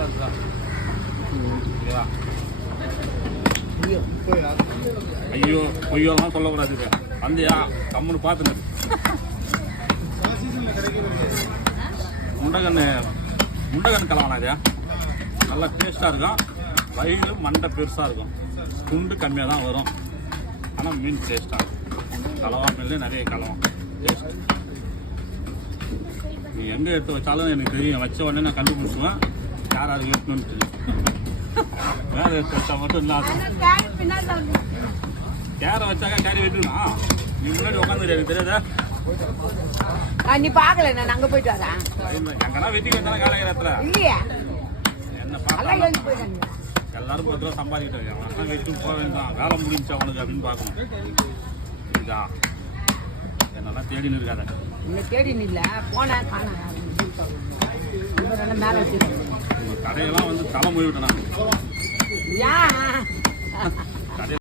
அதுதான் ஐயோ பொய்யோலாம் சொல்லக்கூடாது. இது வந்தியா கம்முன்னு பார்த்துங்க. முண்டகன்னு கலவானா இது நல்லா டேஸ்ட்டாக இருக்கும். வயிறு மண்டை பெருசாக இருக்கும். துண்டு கம்மியாக தான் வரும். ஆனால் மீன் டேஸ்ட்டாக இருக்கும். கலவா மீன்லேயே நிறைய கலவான் டேஸ்ட். நீ எங்கே எடுத்து வச்சாலும் எனக்கு தெரியும். வச்ச உடனே நான் கண்டுபிடிச்சுவேன் யார் யாருக்கு எடுத்துன்னு தெரியும். வேறு எடுத்து வச்சா மட்டும் இல்லாத கேரை வச்சாக்கா கேரி வெட்டுனா நீ முன்னாடி உட்காந்து எனக்கு தெரியாதா? நீ பாக்கல நான் அங்க போயிட்டு வரேன். எங்கன்னா வெட்டி வந்தாலும் காலையில இல்லையா என்ன பார்த்தா எல்லாரும் 10 ரூபா சம்பாதிக்கிட்டு அவன் வெட்டி போக வேண்டாம். வேலை முடிஞ்சு அவனுக்கு அப்படின்னு பார்க்கணும். இதா என்னெல்லாம் தேடின்னு இருக்காத. இந்த தேடின்னு இல்லை போனா காண மேலே வச்சு கடையெல்லாம் வந்து தலை போய்விட்டேன் நான். ஏன்